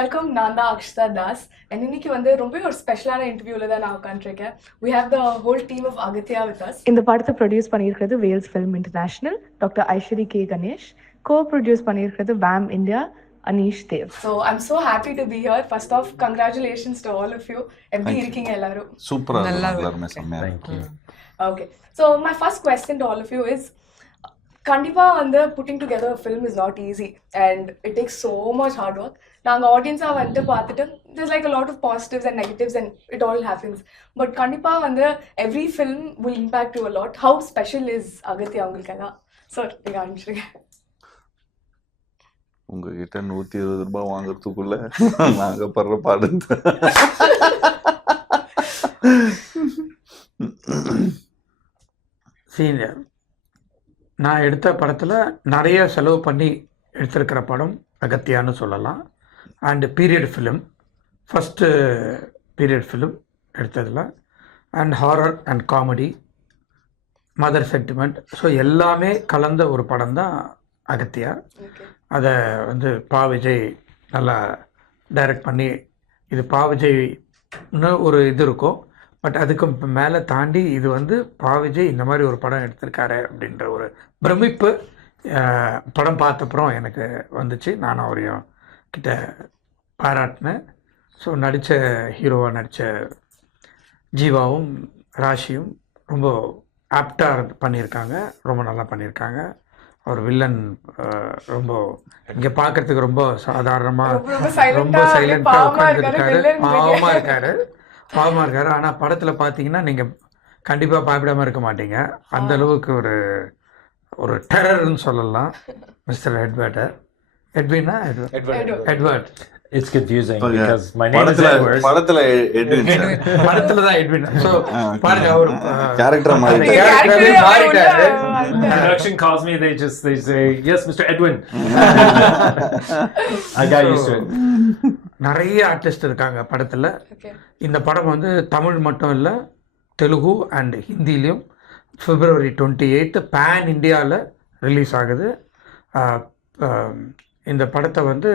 வெல்கம். நான் தான் அக்ஷதா தாஸ். அண்ட் இன்னைக்கு வந்து ரொம்ப ஒரு ஸ்பெஷலான இன்டர்வியூல தான் நான் உட்காந்துருக்கேன். We have the whole team of Aghathiyaa with us. இந்த படத்தை ப்ரொடியூஸ் பண்ணியிருக்கிறது Vels Film International, doctor Ishari K Ganesh. Co-produce பண்ணியிருக்கிறது வேம் India, Aneesh Dev. So I'm so happy to be here. First off, congratulations to all of you. எப்படி இருக்கீங்க எல்லாரும்? சூப்பரா எல்லாரும் செம்மையா இருக்கு. Okay. So my first question to all of you is கண்டிப்பா வந்து putting together a film is not easy and it takes so much hard work. நாங்க ஆடியன்ஸா வந்து பார்த்துட்டு there's like a lot of positives and negatives and it all happens. But கண்டிப்பா வந்து every film will impact you a lot. How special is Aghathiyaa உங்களுக்கெல்லாம்? சார் நீங்க ஆரம்பிச்சிருங்க. உங்ககிட்ட 120 ரூபாய் வாங்குறதுக்குள்ள நாங்க படுற பாடு. சீனியர், நான் எடுத்த படத்தில் நிறைய செலவு பண்ணி எடுத்திருக்கிற படம் அகத்தியான்னு சொல்லலாம். And period film, first period film எடுத்ததில். And horror and comedy, mother sentiment, so எல்லாமே கலந்த ஒரு படம் தான் அகத்தியா. அதை வந்து பா விஜய் நல்லா டைரக்ட் பண்ணி, இது பா விஜய்னு ஒரு இது இருக்கும், பட் அதுக்கு மேலே தாண்டி இது வந்து பா விஜய் இந்த மாதிரி ஒரு படம் எடுத்திருக்காரு அப்படின்ற ஒரு பிரமிப்பு படம் பார்த்தப்புறம் எனக்கு வந்துச்சு. நான் அவரையும் கிட்ட பாராட்டினேன். ஸோ நடித்த ஹீரோவாக நடித்த ஜீவாவும் ராஷியும் ரொம்ப ஆப்டாக பண்ணியிருக்காங்க, ரொம்ப நல்லா பண்ணியிருக்காங்க. அவர் வில்லன் ரொம்ப இங்கே பார்க்குறதுக்கு ரொம்ப சாதாரணமாக ரொம்ப சைலண்ட்டாக உட்காந்துருக்காரு, பாவமாக இருக்காரு. ஆனால் படத்தில் பார்த்தீங்கன்னா நீங்கள் கண்டிப்பாக பயப்படாமல் இருக்க மாட்டீங்க. அந்த அளவுக்கு ஒரு டெரர்னு சொல்லலாம். Mister Edward. It's confusing because my name is Edward. படத்துல எட்வின். படத்துல தான் எட்வின். சோ பாருங்க, அவர் கேரக்டர் மாறிட்டாரு. Production calls me, they say yes Mr. Edwin. I got used to it. நிறைய ஆர்டிஸ்ட் இருக்காங்க படத்துல. இந்த படம் வந்து தமிழ் மட்டும் இல்லை, தெலுங்கு அண்ட் ஹிந்திலையும் February 28 பேன் இந்தியாவில் ரிலீஸ் ஆகுது. இந்த படத்தை வந்து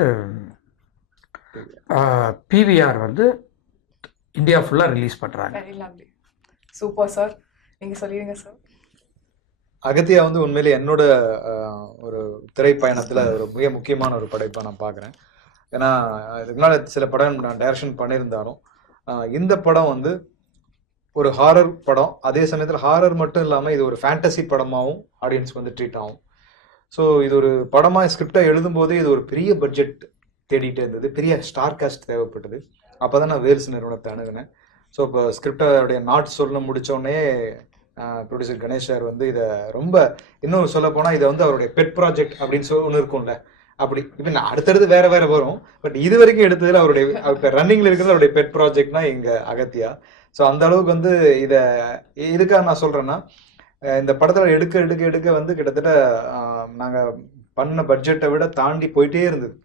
பிவிஆர் வந்து இந்தியா ஃபுல்லாக ரிலீஸ் பண்ணுறாங்க. சூப்பர் சார், நீங்கள் சொல்லிடுங்க சார். அகத்தியா வந்து உண்மையிலே என்னோட ஒரு திரைப்பயணத்தில் ஒரு மிக முக்கியமான ஒரு படைப்பாக நான் பார்க்குறேன். ஏன்னா இதுக்கு முன்னாடி சில படம் நான் டைரக்ஷன் பண்ணியிருந்தாலும் இந்த படம் வந்து ஒரு ஹாரர் படம், அதே சமயத்தில் ஹாரர் மட்டும் இல்லாமல் இது ஒரு ஃபேண்டசி படமாகவும் ஆடியன்ஸ்க்கு வந்து ட்ரீட் ஆகும். ஸோ இது ஒரு படமாக ஸ்கிரிப்டாக எழுதும்போதே இது ஒரு பெரிய பட்ஜெட் தேடிட்டு இருந்தது, பெரிய ஸ்டார் காஸ்ட் தேவைப்பட்டது. அப்போ தான் நான் வேல்ஸ் நிறுவனத்தை அணுகினேன். ஸோ இப்போ ஸ்கிரிப்டோடைய நாட் சொல்ல முடித்தோடனே ப்ரொடியூசர் கணேஷ் சார் வந்து இதை ரொம்ப இன்னும் சொல்ல போனால் இதை வந்து அவருடைய பெட் ப்ராஜெக்ட் அப்படின்னு ஒன்று இருக்கும்ல, அப்படி இப்போ நான் அடுத்தடுத்து வேற வரும். பட் இது வரைக்கும் எடுத்ததில் அவருடைய இப்போ ரன்னிங்கில் இருக்கிறது அவருடைய பெட் ப்ராஜெக்ட்னா எங்கள் அகத்தியா. ஸோ அந்த அளவுக்கு வந்து இதை இதுக்காக நான் சொல்கிறேன்னா, இந்த படத்தில் எடுக்க வந்து கிட்டத்தட்ட நாங்கள் பண்ண பட்ஜெட்டை விட தாண்டி போயிட்டே இருந்தது.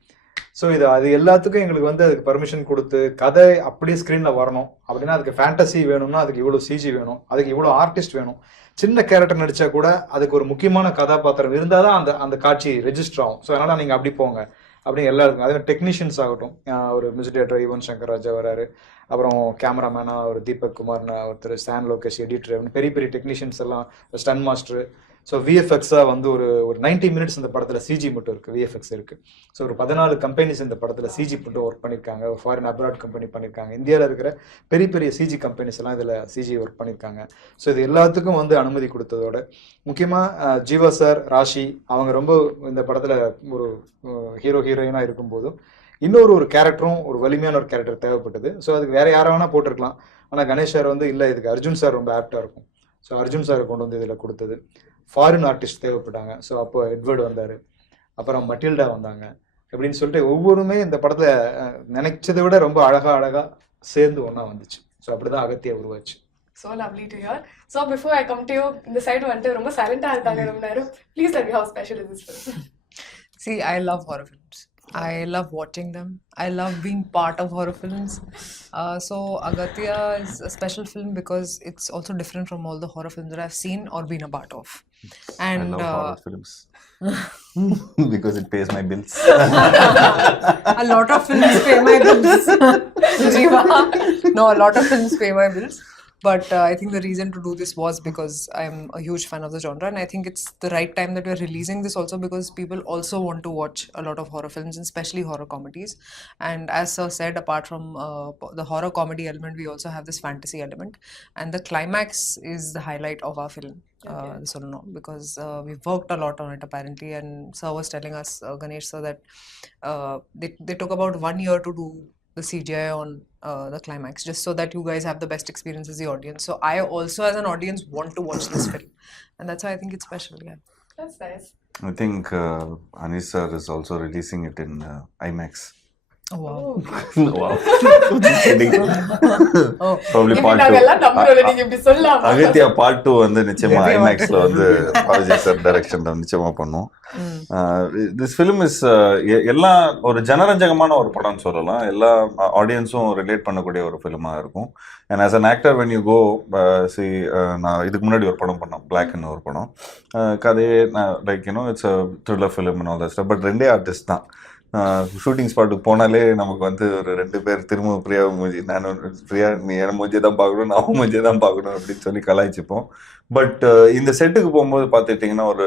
ஸோ அது எல்லாத்துக்கும் எங்களுக்கு வந்து அதுக்கு பர்மிஷன் கொடுத்து கதை அப்படியே ஸ்க்ரீனில் வரணும் அப்படின்னா அதுக்கு ஃபேண்டசி வேணும்னா அதுக்கு இவ்வளோ சிஜி வேணும், அதுக்கு இவ்வளோ ஆர்டிஸ்ட் வேணும். சின்ன கேரக்டர் நடித்தா கூட அதுக்கு ஒரு முக்கியமான கதாபாத்திரம் இருந்தால் தான் அந்த காட்சி ரெஜிஸ்டர் ஆகும். ஸோ அதனால் நீங்கள் அப்படி போங்க அப்படின்னு எல்லாருக்கும். அதே மாதிரி டெக்னீஷியன்ஸ் ஆகட்டும், ஒரு மியூசிக் டைரக்டர் யுவன் சங்கர் ராஜா வராரு, அப்புறம் கேமராமேனாக ஒரு தீபக் குமார்னு ஒருத்தர், ஸ்டான் லோகேஷ் எடிட்டர், பெரிய டெக்னீஷியன்ஸ் எல்லாம், ஸ்டன் மாஸ்டர். ஸோ விஎஃப்எக்ஸாக வந்து ஒரு 90 மினிட்ஸ் இந்த படத்தில் சிஜி மட்டும் இருக்குது, விஎஃப்எக்ஸ் இருக்குது. ஸோ ஒரு 14 கம்பெனிஸ் இந்த படத்தில் சிஜி மட்டும் ஒர்க் பண்ணியிருக்காங்க. ஒரு ஃபாரின் அப்ராட் கம்பெனி பண்ணியிருக்காங்க. இந்தியாவில் இருக்கிற பெரிய சிஜி கம்பெனிஸ் எல்லாம் இதில் சிஜி ஒர்க் பண்ணியிருக்காங்க. ஸோ இது எல்லாத்துக்கும் வந்து அனுமதி கொடுத்ததோட முக்கியமாக ஜீவா சார், ராஷி அவங்க ரொம்ப இந்த படத்தில் ஒரு ஹீரோயினாக இருக்கும்போதும் இன்னொரு கேரக்டரும் ஒரு வலிமையான ஒரு கேரக்டர் தேவைப்பட்டது. ஸோ அதுக்கு வேறு யாரை வேணால் போட்டிருக்கலாம். ஆனால் கணேஷ் சார் வந்து இல்லை, இதுக்கு அர்ஜுன் சார் ரொம்ப ஆப்டாக இருக்கும். ஸோ அர்ஜுன் சாரை கொண்டு வந்து இதில் கொடுத்தது. ஃபாரின் ஆர்டிஸ்ட் தேவைப்பட்டாங்க. ஸோ அப்போ எட்வர்டு வந்தார், அப்புறம் மட்டில்டா வந்தாங்க. அப்படின்னு சொல்லிட்டு ஒவ்வொருமே இந்த படத்தை நினைச்சதை விட ரொம்ப அழகாக சேர்ந்து ஒன்றா வந்துச்சு. ஸோ அப்படி தான் அகத்தியா உருவாச்சு. So lovely to hear. So before I come to you, இந்த சைடு வந்துட்டு ரொம்ப சைலண்டாக இருக்காங்க ரொம்ப நேரம். Please tell me how special is this film? See, I love horror films. I love watching them. I love being part of horror films. So Aghathiyaa is a special film because it's also different from all the horror films that I've seen or been a part of. I And love horror films because it pays my bills. a lot of films pay my bills. Jiiva. No, a lot of films pay my bills. But I think the reason to do this was because I'm a huge fan of the genre, and I think it's the right time that we're releasing this also because people also want to watch a lot of horror films, and especially horror comedies. And as Sir said, apart from the horror comedy element, we also have this fantasy element, and the climax is the highlight of our film. This will know because we've worked a lot on it apparently, and Sir was telling us, Ganesh sir, that they took about 1 year to do the CGI on the climax, just so that you guys have the best experience as the audience. So I also, as an audience, want to watch this film, and that's why I think it's special. Yeah. That's nice. I think Anis sir is also releasing it in IMAX. Oh wow. Wow. Just kidding. Oh. Probably இப்படி part 2. நாங்கெல்லாம் நம்புறோம்ல, நீங்க இப்படி சொல்லாம. அகத்தியா பார்ட் 2 வந்து நிச்சயமா Maybe ஐமேக்ஸ்ல வந்து பாலாஜி சார் டைரக்ஷன்ல நிச்சயமா பண்ணும். திஸ் ஃபிலிம் இஸ் எல்லாம் ஒரு ஜனரஞ்சகமான ஒரு படம்னு சொல்லலாம். எல்லா ஆடியன்ஸும் ரிலேட் பண்ணக்கூடிய ஒரு ஃபிலிமா இருக்கும். And as an actor when you go see, நான் இதுக்கு முன்னாடி ஒரு படம் பண்ணேன், பிளாக்னு ஒரு படம். கதையே like you know it's a thriller film all that stuff. But ரெண்டே ஆர்டிஸ்ட் தான். ஷூட்டிங் ஸ்பாட்டுக்கு போனாலே நமக்கு வந்து ஒரு 2 பேர் திரும்ப பிரியா மூஞ்சி, நான் பிரியா நீ என் மூஞ்சியை தான் பார்க்கணும், நான் மூஞ்சியை தான் பார்க்கணும் அப்படின்னு சொல்லி கலாய்ச்சிப்போம். பட் இந்த செட்டுக்கு போகும்போது பார்த்துட்டிங்கன்னா ஒரு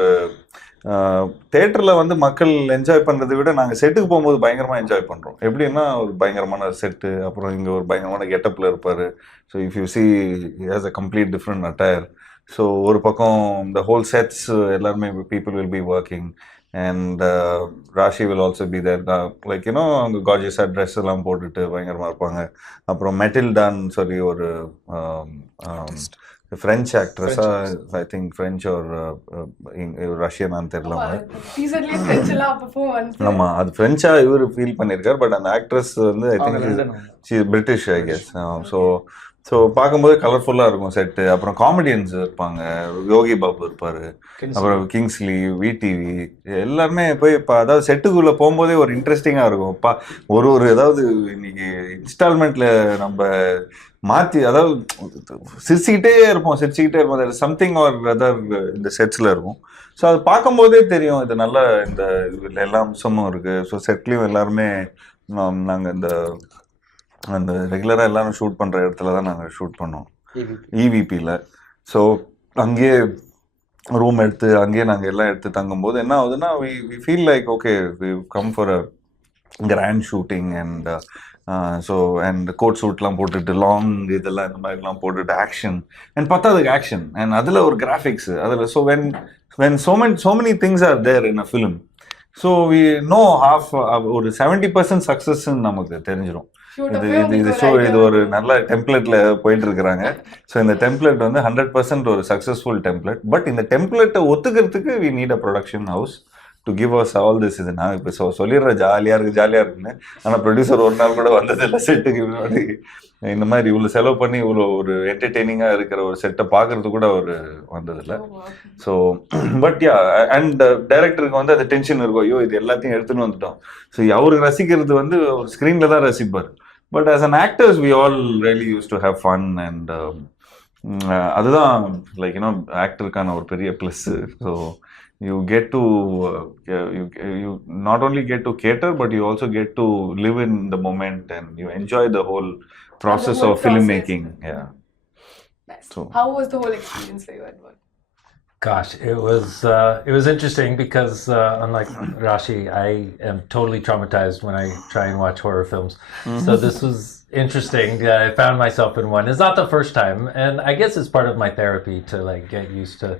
தேட்டரில் வந்து மக்கள் என்ஜாய் பண்ணுறதை விட நாங்கள் செட்டுக்கு போகும்போது பயங்கரமாக என்ஜாய் பண்ணுறோம். எப்படின்னா ஒரு பயங்கரமான செட்டு, அப்புறம் இங்கே ஒரு பயங்கரமான கெட்டப்பில் இருப்பார். So if you see has a complete different attire. So ஒரு பக்கம் இந்த ஹோல் செட்ஸ் எல்லாருமே people will be working. And Rashi will also be there. Like, you know, அவங்க கார்ஜியஸாக ட்ரெஸ் எல்லாம் போட்டுட்டு பயங்கரமாக இருப்பாங்க. அப்புறம் மெட்டில்டான்னு சொல்லி ஒரு ஃப்ரெஞ்ச் ஆக்ட்ரஸாக, ஐ திங்க் ஃப்ரெஞ்ச் ஒரு ரஷ்யனான்னு தெரியல. டீசர்லயே ஃப்ரெஞ்ச் எல்லாம் அப்பப்போ வந்து ஆமாம், அது ஃப்ரெஞ்சாக இவர் ஃபீல் பண்ணியிருக்கார். பட் அந்த ஆக்ட்ரஸ் வந்து I think British I guess. So பார்க்கும்போது கலர்ஃபுல்லாக இருக்கும் செட்டு. அப்புறம் காமெடியன்ஸ் இருப்பாங்க, யோகி பாபு இருப்பார், அப்புறம் கிங்ஸ்லி, விடிவி, எல்லாருமே போய் இப்போ அதாவது செட்டுக்குள்ளே போகும்போதே ஒரு இன்ட்ரெஸ்டிங்காக இருக்கும். ஒரு ஏதாவது இன்னைக்கு இன்ஸ்டால்மெண்ட்டில் நம்ம மாற்றி, அதாவது சிரிச்சுக்கிட்டே இருப்போம். சம்திங் ஆர் அதர் இந்த செட்ஸில் இருக்கும். ஸோ அது பார்க்கும்போதே தெரியும் இது நல்ல இந்த எல்லா அம்சமும் இருக்குது. ஸோ செட்லேயும் எல்லாருமே நாங்கள் அந்த ரெகுலராக எல்லாரும் ஷூட் பண்ணுற இடத்துல தான் நாங்கள் ஷூட் பண்ணோம், இவிபியில். ஸோ அங்கேயே ரூம் எடுத்து அங்கேயே நாங்கள் எல்லாம் எடுத்து தங்கும்போது என்ன ஆகுதுன்னா, we feel like okay we come for a grand shooting. And so and coat சூட்லாம் போட்டுட்டு லாங் இதெல்லாம் இந்த மாதிரிலாம் போட்டுட்டு ஆக்ஷன் அண்ட் பத்தாதுக்கு ஆக்ஷன் அண்ட் அதில் ஒரு கிராஃபிக்ஸு அதில். So when so many things are there in a film, so we know half ஒரு 70% சக்ஸஸ்ன்னு நமக்கு தெரிஞ்சிடும். இது ஒரு நல்ல டெம்ப்ளேட்ல போயிட்டு இருக்கிறாங்க. ஸோ இந்த டெம்ப்ளேட் வந்து 100% ஒரு சக்ஸஸ்ஃபுல் டெம்ப்ளேட். பட் இந்த டெம்ப்ளேட்டை ஒத்துக்கிறதுக்கு we need a production house to give us all this. இது நான் இப்போ சொல்லிடுறேன் ஜாலியாக இருக்குன்னு. ஆனால் ப்ரொடியூசர் ஒரு நாள் கூட வந்ததில்லை செட்டுக்கு. இந்த மாதிரி இவ்வளோ செலவு பண்ணி இவ்வளோ ஒரு என்டர்டெய்னிங்காக இருக்கிற ஒரு செட்டை பார்க்கறது கூட அவர் வந்ததில்லை. ஸோ பட் யா, அண்ட் டைரக்டருக்கு வந்து அந்த டென்ஷன் இருக்கும், ஐயோ இது எல்லாத்தையும் எடுத்துன்னு வந்துட்டோம். ஸோ அவருக்கு ரசிக்கிறது வந்து ஒரு ஸ்க்ரீனில் தான் ரசிப்பார். But as an actors we all really use to have fun. And அதுதான் லைக் யூனோ ஆக்டருக்கான ஒரு பெரிய plus. So you get to you not only get to cater, but you also get to live in the moment and you enjoy the whole process of filmmaking. Yeah. Nice. So how was the whole experience for you, Edward? Gosh, it was interesting because unlike Rashi, I am totally traumatized when I try and watch horror films. So this was interesting. I found myself in one. It's not the first time, and I guess it's part of my therapy to like get used to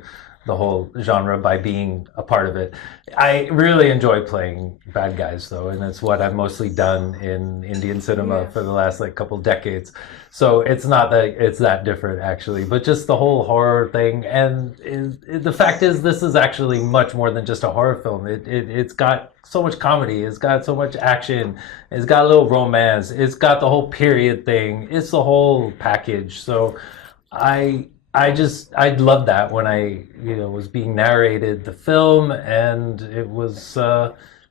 the whole genre by being a part of it. I really enjoy playing bad guys though, and it's what I've mostly done in Indian cinema for the last like couple decades. So it's not that it's that different actually, but just the whole horror thing. And the fact is this is actually much more than just a horror film. It's got so much comedy, it's got so much action, it's got a little romance, it's got the whole period thing, it's the whole package. So I loved that when I was being narrated the film, and it was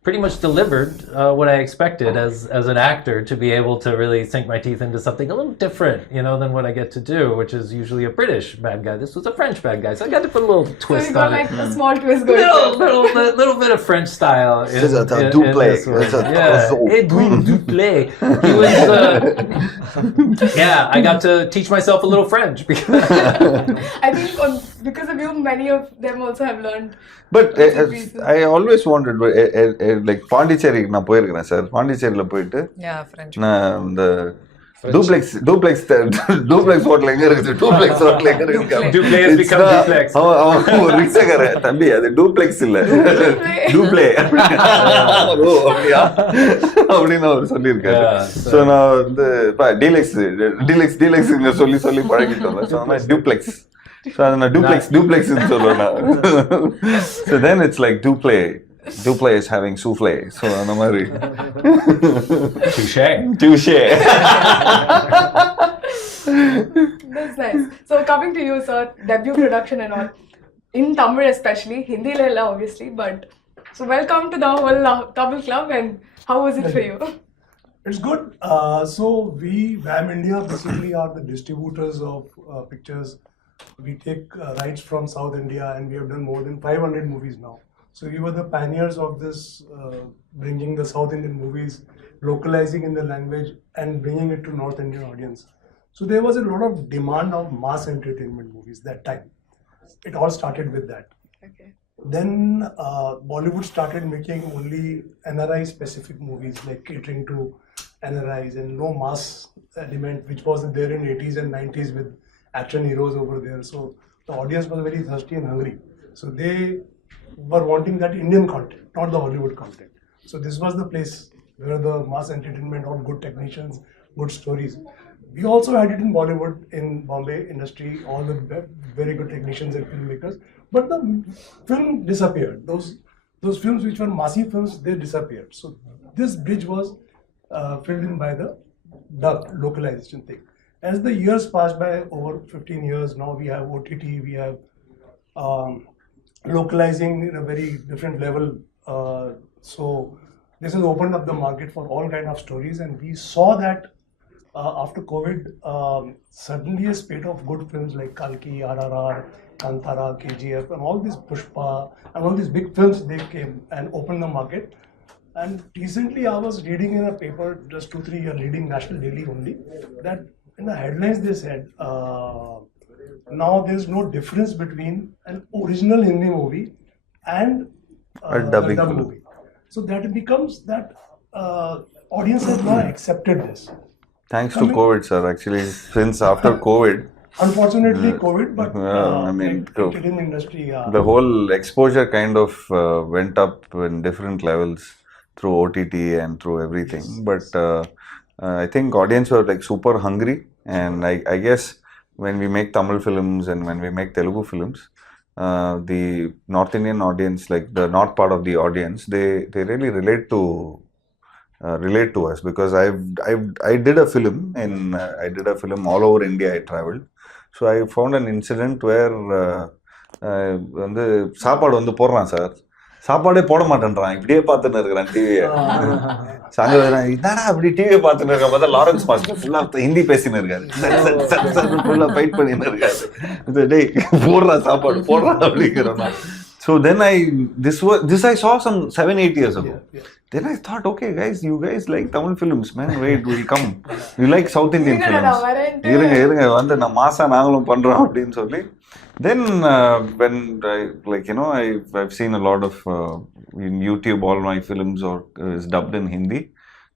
pretty much delivered what I expected as an actor, to be able to really sink my teeth into something a little different, than what I get to do, which is usually a British bad guy. This was a French bad guy, so I got to put a little So twist you got on like it. a small twist going. Little bit of French style. This is a double. this one. Yeah, et double. He was. Yeah, I got to teach myself a little French because. I think because of you, many of them also have learned. But I always wanted, like Pondicherry நான் போயிருக்கிறேன் சார். பாண்டிச்சேரியில் போயிட்டு Yeah, French. நான் இந்த duplex hotel எங்க இருக்குது, duplex hotel எங்க இருக்கு, Duplex become duplex. அவன் ஒரு ரிக்ஷாக்கார தம்பி, அது டூப்ளெக்ஸ் இல்ல டூப்ளே அப்படியா அப்படின்னு அவர் சொல்லியிருக்காரு. ஸோ நான் வந்து டீலெக்ஸ் சொல்லி பழகிட்டு வந்தேன். ஸோ அந்த டூப்ளெக்ஸ், ஸோ அதை நான் டூப்ளெக்ஸ்ன்னு சொல்லுவேன் நான். So then it's like Duple is having souffle. So அந்த மாதிரி. Touché. That's nice. So coming to you, sir, debut production and all, in Tamil especially, Hindi la obviously, but so welcome to the whole Tamil club, and how was it for you? It's good. So we, VAM India, basically are the distributors of pictures. We take rights from South India, and we have done more than 500 movies now. So we were the pioneers of this, bringing the South Indian movies, localizing in the language and bringing it to North Indian audience. So there was a lot of demand of mass entertainment movies that time. It all started with that. Okay. Then Bollywood started making only NRI specific movies, like catering to NRIs, and no mass element, which was there in 80s and 90s with action heroes over there. So the audience was very thirsty and hungry. So they were wanting that Indian content, not the Hollywood content. So this was the place where the mass entertainment of good technicians, good stories. We also had it in Bollywood, in Bombay industry, all the very good technicians and filmmakers. But the film disappeared. Those films which were massive films, they disappeared. So this bridge was filled in by the dub localization thing. As the years passed by, over 15 years, now we have OTT, we have localizing in a very different level. So this has opened up the market for all kind of stories, and we saw that after COVID, suddenly a spate of good films like Kalki, RRR, Kantara, KGF, and all these Pushpa, and all these big films, they came and opened the market. And recently I was reading in a paper, just 2-3 years reading National Daily only, that in the headlines they said, now there's no difference between an original Hindi movie and A dubbing the dub film. movie. So that becomes that audience has now accepted this. Thanks to COVID, sir. Actually, since after COVID, Unfortunately, COVID, but I mean, like film industry, the whole exposure kind of went up in different levels through OTT and through everything. But I think audience were like super hungry, and I guess when we make Tamil films and when we make Telugu films, the North Indian audience, like the north part of the audience, they really relate to us, because I did a film all over India. I traveled, so I found an incident where வந்து சாப்பாடு வந்து போடுறான் சார், சாப்பாடே போட மாட்டேன்றான், இப்படியே பார்த்துன்னு இருக்கிறான் டிவியை. என்னடா அப்படி டிவியை பார்த்துன்னு இருக்க பார்த்தா லாரன்ஸ் மாஸ்டர் ஃபுல்லா ஹிந்தி பேசின்னு இருக்காரு, ஃபுல்லா ஃபைட் பண்ணின்னு இருக்காரு. டேய் போடுறா சாப்பாடு போடுறா அப்படிங்கிறோம். So then this I saw some 7-8 years ago. Then I thought, okay guys, you guys like Tamil films, man, wait, we'll come. You like South Indian films. இருங்க வந்து நான் மாசா நாங்களும் பண்றோம் அப்படின்னு சொல்லி. Then when I've seen a lot of in YouTube, all my films is dubbed in Hindi.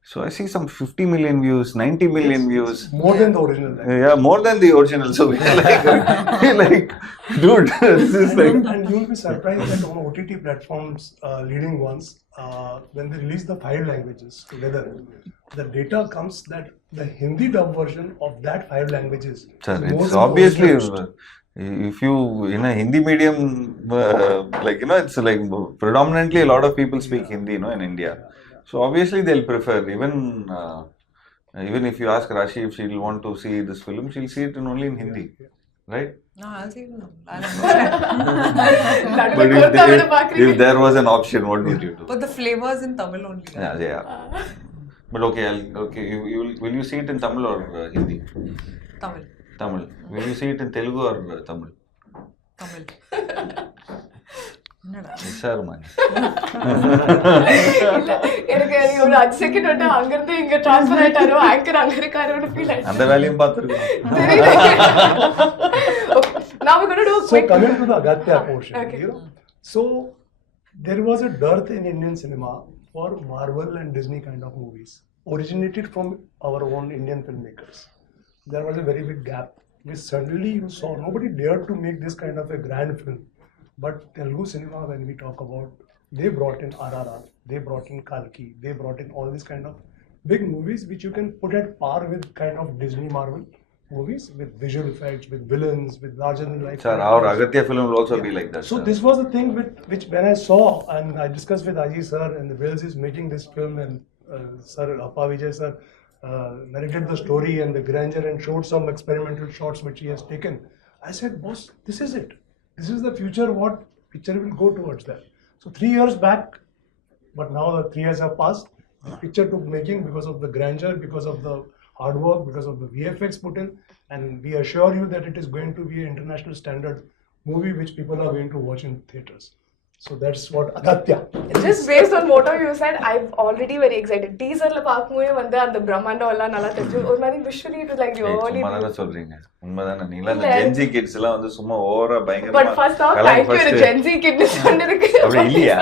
So I see some 50 million views, 90 million views. more than the original. Yeah, more than the original. So we're like, dude, this is like. And you'll be surprised that on OTT platforms, leading ones, when they release the 5 languages together, the data comes that the Hindi dub version of that 5 languages. Sir, is more it's than the obviously, original. if you in a Hindi medium, it's like predominantly a lot of people speak Hindi, in India. So obviously they'll prefer, even if you ask Rashi if she'll want to see this film, she'll see it only in Hindi. right? No, I'll see it. But if there was an option, what would you do? But the flavors in Tamil only. Yeah. But okay, will you see it in Tamil or Hindi? Tamil. Tamil. Will you see it in Telugu or Tamil? Tamil. Sir, man. எனக்கு ஒரு 5 செகண்ட் வந்து அங்க இருந்து இங்க ட்ரான்ஸ்ஃபர் ஆயிட்டாரோ ஆங்கர் அங்க இருக்காரோன்னு ஃபீல் ஆயிடுச்சு. அந்த வேலையும் பார்த்துருக்கோம். Now we're going to do a So quick coming to the Aghathiyaa portion, Okay. you know, so there was a dearth in Indian cinema for Marvel and Disney kind of movies, originated from our own Indian filmmakers. There was a very big gap, which suddenly you saw nobody dared to make this kind of a grand film. But Telugu cinema, when we talk about, they brought in RRR, they brought in Kalki, they brought in all these kind of big movies which you can put at par with kind of Disney Marvel movies, with visual effects, with villains, with larger than life. Sir, our Aghathiyaa film will also be like that. So sir. this was the thing which when I saw and I discussed with Aji sir, and the Wales is making this film, and Sir Appa Vijay sir narrated the story and the grandeur and showed some experimental shots which he has taken. I said, boss, this is it. This is the future. What picture will go towards that? So 3 years back, but now the 3 years have passed. The picture took making because of the grandeur, because of the hard work, because of the VFX put in, and we assure you that it is going to be an international standard movie which people are going to watch in theaters. So that's what Aghathiyaa. just based on what you said, I'm already very excited. Teaser la paakumoye vanda and brahmanda alla nalla thenju or many visually it was like really சும்மா தானே சொல்றீங்க உண்மைதானே நீங்களா அந்த gen Z kids எல்லாம் வந்து சும்மா ஓவரா பயங்கரமா but first off thank you the Gen Z kid சொன்னதுக்கு அப்படி இல்லையா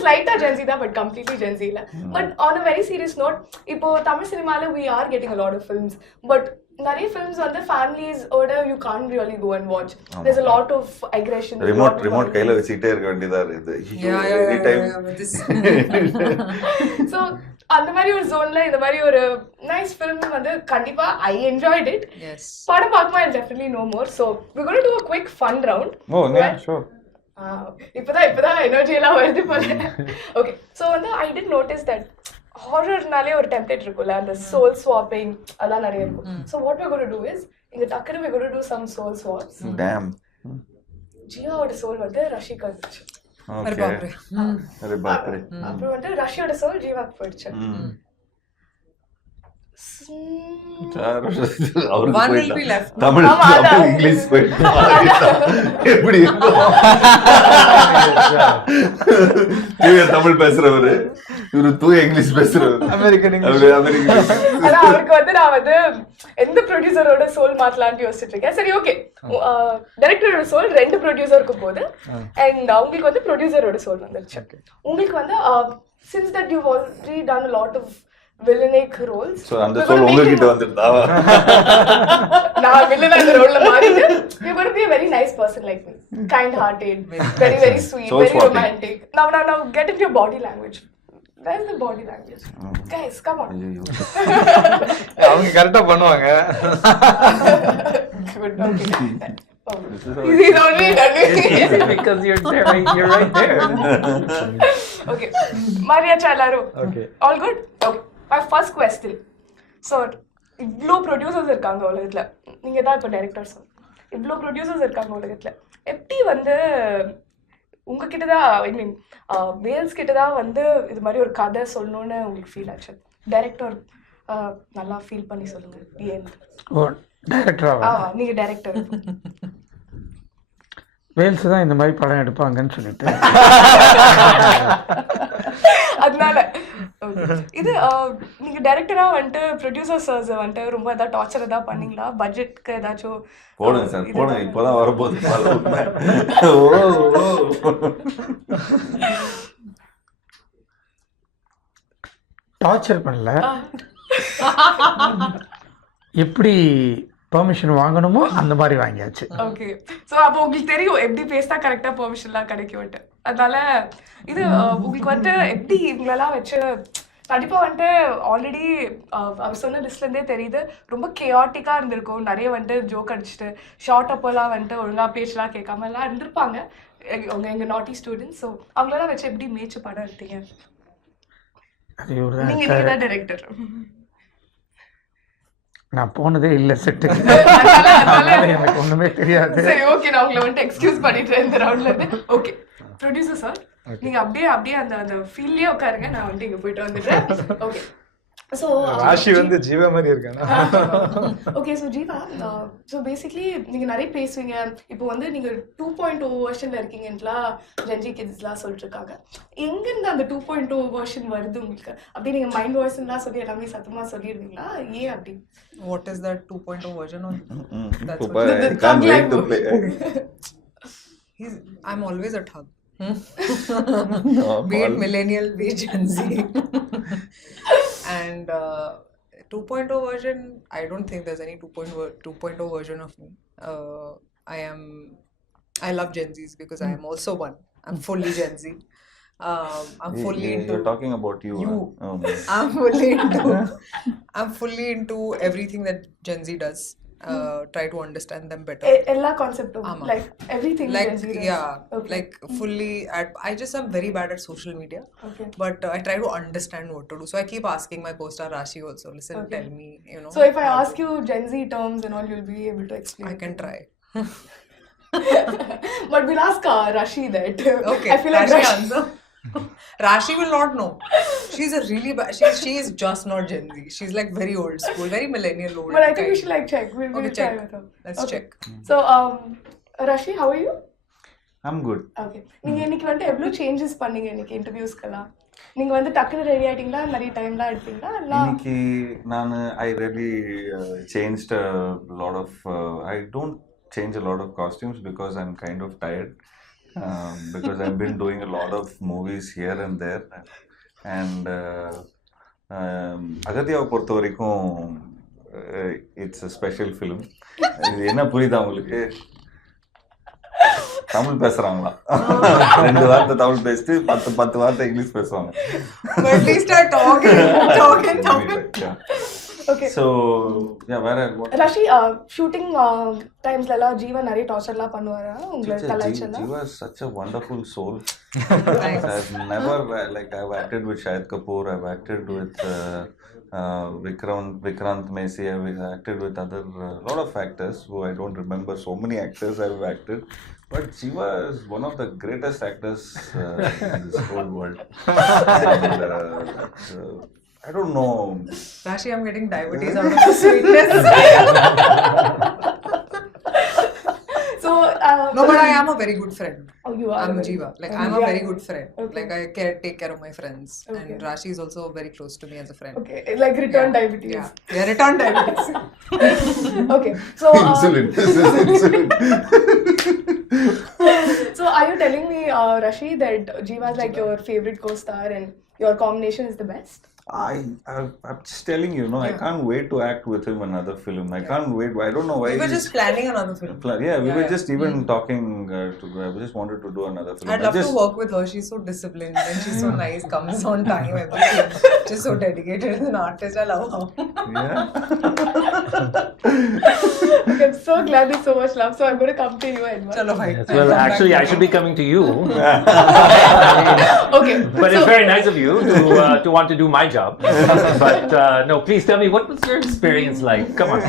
slighter Gen Z da but completely Gen Z la but on a very serious note ipo Tamil cinema la we are getting a lot of films but நிறைய films வந்து families ஓட you can't really go and watch. There's a lot of aggression. Remote கையில வச்சிட்டே இருக்க வேண்டியதா இருக்குது. Any time. So அந்த மாதிரி ஒரு ஜோன்ல இந்த மாதிரி ஒரு நைஸ் ஃபிலிம் வந்து கண்டிப்பா I enjoyed it. Yes. படம் பார்க்குமா I'll definitely know more. So we're going to do a quick fun round. Oh, yeah, sure. இப்பதான் எனர்ஜி எல்லாம் வருது போல. Okay. So வந்து I did notice that ஹாரர்னாலே ஒரு டெம்ப்ளேட் இருக்கும்ல அந்த சோல் ஸ்வாப்பிங் அதெல்லாம் நிறைய இருக்கும். So what we're going to do is இங்க டக்குனு we're going to do some soul swaps. Damn. ஜியாவோட சோல் வந்து ரஷிகா இருந்துச்சு. Okay. அரே பாப்ரே. அப்புறம் வந்து ரஷியோட சோல் ஜீவாக்கு போயிடுச்சு. One will be left. Tamil இங்கிலீஷ் போயிட்டு எப்படி தூய தமிழ் பேசுறவரு இவரு தூய இங்கிலீஷ் பேசுறவரு அமெரிக்கன் ஆனா அவருக்கு வந்து நான் வந்து எந்த ப்ரொடியூசரோட சோல் மாத்தலாம்னு யோசிச்சுட்டு இருக்கேன். சரி ஓகே டைரக்டரோட சோல் 2 ப்ரொடியூசருக்கு போகுது அண்ட் உங்களுக்கு வந்து ப்ரொடியூசரோட சோல் வந்துருச்சு. உங்களுக்கு வந்து since that you've already done a lot of villainic roles. So அந்த சோல் உங்ககிட்ட வந்துட்டா நான் வில்லனா இந்த ரோல்ல மாறிட்டு you're going to be a very nice person like me. Kind hearted, very very sweet, Soul very swapping. romantic. Now get into your body language. Where's the body language? Guys, come on. அவங்க கரெக்டா பண்ணுவாங்க. Good. Okay. He's already done it. Because you're right there. Okay. Maria Chalaru. Okay. All good? Okay. My first question. So, இவ்வளோ ப்ரொடியூசர்ஸ் இருக்காங்க உலகத்துல. நீங்க தான் இப்போ director sir. இவ்வளோ ப்ரொடியூசர்ஸ் இருக்காங்க உலகத்துல. எப்படி வந்து உங்ககிட்ட தான் ஐ மீன் வேல்ஸ் கிட்ட தான் வந்து இது மாதிரி ஒரு கதை சொல்லணும்னு உங்களுக்கு ஃபீல் ஆச்சு? டைரக்டர் நல்லா ஃபீல் பண்ணி சொல்லுங்க. ஓ டைரக்டரா? நீங்க டைரக்டர். வேல்ஸ் தான் இந்த மாதிரி படம் எடுப்பாங்கன்னு சொல்லிட்டு அதனால இது நீங்க டைரக்டரா வந்துட்டு ப்ரொடியூசர்ஸ் வந்துட்டு ரொம்ப ஏதாவது டார்ச்சர் ஏதாவது பண்ணீங்களா? பட்ஜெட்க்கு ஏதாச்சும் போடுங்க சார் போடுங்க இப்போதான் வரப்போகுது. டார்ச்சர் பண்ணல, எப்படி பெர்மிஷன் வாங்கணுமோ அந்த மாதிரி வாங்கியாச்சு. ஓகே. ஸோ அப்போ உங்களுக்கு தெரியும் எப்படி பேசினா கரெக்டாக பெர்மிஷன்லாம் கிடைக்கும்ட்டு. அதனால இது உங்களுக்கு வந்துட்டு எப்படி இவங்களெல்லாம் வச்சு கண்டிப்பாக வந்துட்டு ஆல்ரெடி அவர் சொன்ன லிஸ்ட்லேருந்தே தெரியுது ரொம்ப கேஆட்டிக்காக இருந்திருக்கும். நிறைய வந்துட்டு ஜோக் அடிச்சுட்டு ஷார்ட் அப்போல்லாம் வந்துட்டு ஒழுங்காக பேச்செலாம் கேட்காமலாம் இருந்திருப்பாங்க அவங்க எங்கள் நாட்டி ஸ்டூடெண்ட்ஸ். ஸோ அவங்களெல்லாம் வச்சு எப்படி மேய்ச்சி படம் எடுத்தீங்க? நீங்கள் தான் டைரக்டர். நான் போனதே இல்லை செட்டுக்கு, அதனால எனக்கு ஒன்றுமே தெரியாது. சரி, ஓகே, நான் உங்களை வந்துட்டு எக்ஸ்கியூஸ் பண்ணிட்டு இந்த ரவுண்ட்ல இருந்து. ஓகே, ப்ரொடியூசர் சார், நீங்க அப்படியே அந்த ஃபீல்ட்லயே உட்காருங்க, நான் வந்துட்டு இங்க போயிட்டு வந்துடுறேன். ஓகே, ஸோ ராஷி வந்து ஜீவா மாதிரி இருக்கானா? Okay, so Jeeva, so basically நீங்கள் நிறைய பேசுவீங்க. இப்போ வந்து நீங்கள் 2.0 வெர்ஷனில் இருக்கீங்கன்ட்டுலாம் ஜென்ஜி கிட்ஸ்லாம் சொல்லிட்டு இருக்காங்க. எங்கேருந்து அந்த 2.0 வெர்ஷன் வருது உங்களுக்கு? அப்படியே நீங்கள் மைண்ட் வாய்ஸ்லாம் சொல்லி எல்லாமே சத்தமாக சொல்லிடுவீங்களா? ஏன் அப்படி? What is that 2.0 version on? That's Super, what- I can't wait to play. I'm always a thug. Oh, Be it millennial, be it Gen Z. And 2.0 version, I don't think there's any 2.0 version of me. I love Gen Zs because I am also one. I'm fully Gen Z. I'm fully into. You're talking about you. Huh? Oh, my. I'm fully into everything that Gen Z does. Try to understand them better. எல்லா கான்செப்டும், like everything, Like like fully I just am very bad at social media. Okay. But I try to understand what to do. So I keep asking my co-star Rashi also, listen, tell me, you know. So if I ask you Gen Z terms and all, you'll be able to explain. I can try. But we'll ask Rashi that. Okay, I feel like Rashi Rashi. answer. Rashi will not know. She's a really bad. She is just not Gen Z. She's like very old school, very millennial old. But I think we kind. should like check. We'll Okay, try check. with her. Let's Okay. check. So Rashi, how are you? I'm good. Okay. நீங்க இன்னைக்கு வந்து எவ்வளவு சேஞ்சஸ் பண்ணீங்க இன்னைக்கு இன்டர்வியூஸ்க்கெல்லாம்? நீங்க வந்து டக்குனு ரெடி ஆயிட்டீங்களா? நிறைய டைம்லாம் எடுத்தீங்களா? இல்ல இன்னைக்கு நான் I really changed a lot of I don't change a lot of costumes because I'm kind of tired. Because I've been doing a lot of movies here and there, and அகத்தியாவை பொறுத்த வரைக்கும் இட்ஸ் a special film. இது என்ன புரியுதா உங்களுக்கு? தமிழ் பேசுறாங்களா? 2 வார்த்தை தமிழ் பேசிட்டு 10 வார்த்தை இங்கிலீஷ் பேசுவாங்க. But at least start talking. Okay. So yeah, where Rashi, shooting times la Jiiva நிறைய டார்ச்சர்லாம் பண்ணுவாரா? உங்களை கலாய்ச்சலாம்? Jiiva is such a wonderful soul. Thanks. I've never I've acted with Shahid Kapoor, I've acted with Vikrant Messi, I've acted with other lot of actors who I don't remember. So many actors I've acted, but Jiiva is one of the greatest actors in this whole world. And, I don't know. Rashi, I'm getting diabetes out of the sweetness. So No, but I am a very good friend. Oh, you are. I'm very- Jiiva. Like I'm a Yeah. very good friend. Okay. Like I take care of my friends, Okay. and Rashi is also very close to me as a friend. Okay, like return Yeah. diabetes. Yeah, return diabetes. Okay, so Insulin. This is insulin. so are you telling me, Rashi, that Jiiva is like your favorite co-star and your combination is the best? I'm just telling you, no, I can't wait to act with him in another film. I can't wait. I don't know why. We were just planning another film. Yeah, we were Yeah. just even talking I just wanted to do another film. I'd love to work with her. She's so disciplined and she's so nice, comes on time, everything. Just so dedicated as an artist. I love her. Yeah. Okay, I'm so glad there's so much love. So I'm going to come to you, Edward. Chalo, bhai. Yes, well, actually, I should be coming to you. Okay, But it's very nice of you to want to do my job. But no, please tell me, what was your experience like? Come on.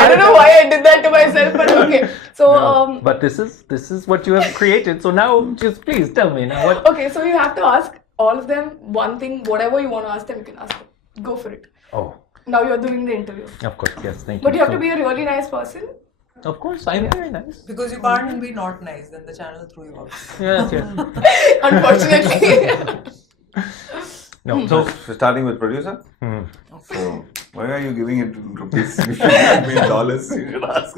I don't know why I did that to myself, but okay. So But this is what you have created. So now, just please tell me now what. okay, so you have to ask all of them one thing, whatever you want to ask them, you can ask them. Go for it. Oh, Now you're doing the interview. of course, yes, thank you. But you have to be a really nice person. Of course, I'm very nice. Because you can't be not nice, then the channel threw you out. Yes, yes. Unfortunately. No, so Starting with producer. So why are you giving it in rupees? You should give me in dollars. You should ask.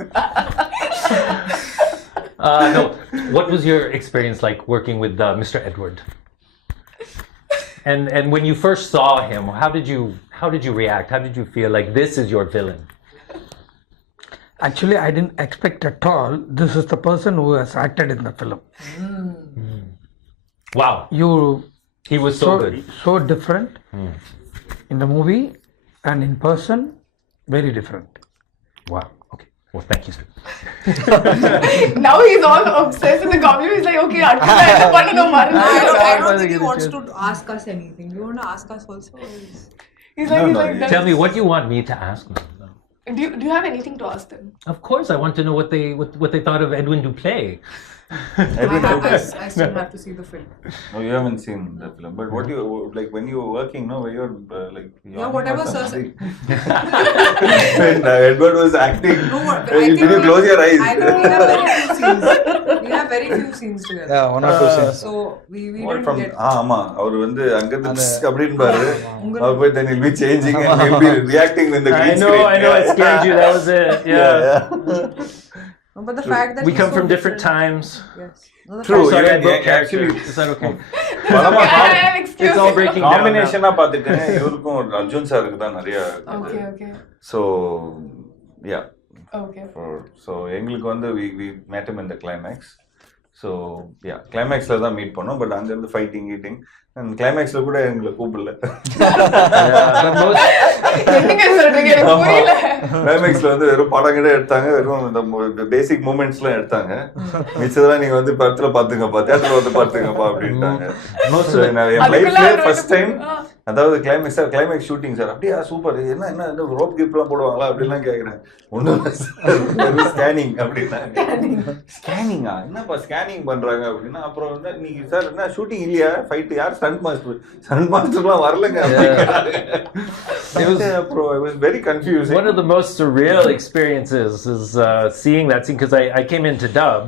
no. What was your experience like working with Mr. Edward? And when you first saw him, how did you react? How did you feel like this is your villain? Actually, I didn't expect at all this is the person who has acted in the film. Wow, he was so good. So different in the movie and in person, very different. Wow. Okay. Well, thank you, sir. Now he's all obsessed with the comedy. He's like, okay, I don't know. I don't think he wants to ask us anything. You want to ask us also? He's like, No, that. Tell me what you want me to ask him. Do you have anything to ask them? Of course, I want to know what they thought of Edwin Duplay. I still have to see the film. No, you haven't seen the film. But what you like when you were working, no, when you're like Yeah, whatever sir said. when Edward was acting, No, what- did you close your eyes? I think we have very few scenes. We have very few scenes together. Yeah, 1 or 2 scenes. So we What didn't from get. ஆமா அவர் வந்து அங்க இருந்து அப்படின்னு பாரு அவர் போய் then he'll be changing and he'll be reacting in the green screen. I know, I scared you. That was it. Yeah. No, but the fact that We he's come so from different times. Yes. No, the True. fact- Sorry, I Yeah, broke actually, character. Is that okay? பலமா Excuse It's all me. breaking down now. காம்பினேஷனா பாத்துட்டேன் இவருக்கும் அர்ஜுன் சாருக்கு தான் நிறைய Okay. so yeah Okay. so எங்களுக்கு வந்து we met him in the climax. So yeah, climaxல தான் மீட் பண்ணோம். பட் அங்க இருந்து ஃபைட்டிங் ஈட்டிங் அண்ட் கிளைமேக்ஸ்ல கூட எங்களை கூப்பிடல. என்னங்க சொல்றீங்க எனக்கு புரியல. கிளைமேக்ஸ்ல வந்து வெறும் படம் கிட்ட எடுத்தாங்க, வெறும் இந்த பேசிக் மூமெண்ட்ஸ்லாம் எடுத்தாங்க. மிச்சதெல்லாம் நீங்க வந்து படத்துல பாத்துங்கப்பா, தியேட்டர்ல வந்து பாத்துங்கப்பா அப்படின்ட்டாங்க. என் லைஃப்ல ஃபர்ஸ்ட் டைம் அதாவது கிளைமேக்ஸ் ஷூட்டிங் சார் அப்படியா சூப்பர், என்ன ரோப் கிப்லாம் போடுவாங்களா அப்படின்லாம் கேட்குறேன். ஒன்றும் ஸ்கேனிங் அப்படின்னாங்க. ஸ்கேனிங்கா, என்னப்பா ஸ்கேனிங் பண்றாங்க அப்படின்னா, அப்புறம் வந்து நீங்க சார் என்ன ஷூட்டிங் இல்லையா, ஃபைட் யார் ஸ்டண்ட் மாஸ்டர்லாம் வரலங்க. அப்புறம் I was very confusing. One of the most surreal experiences is seeing that scene because I came in to dub.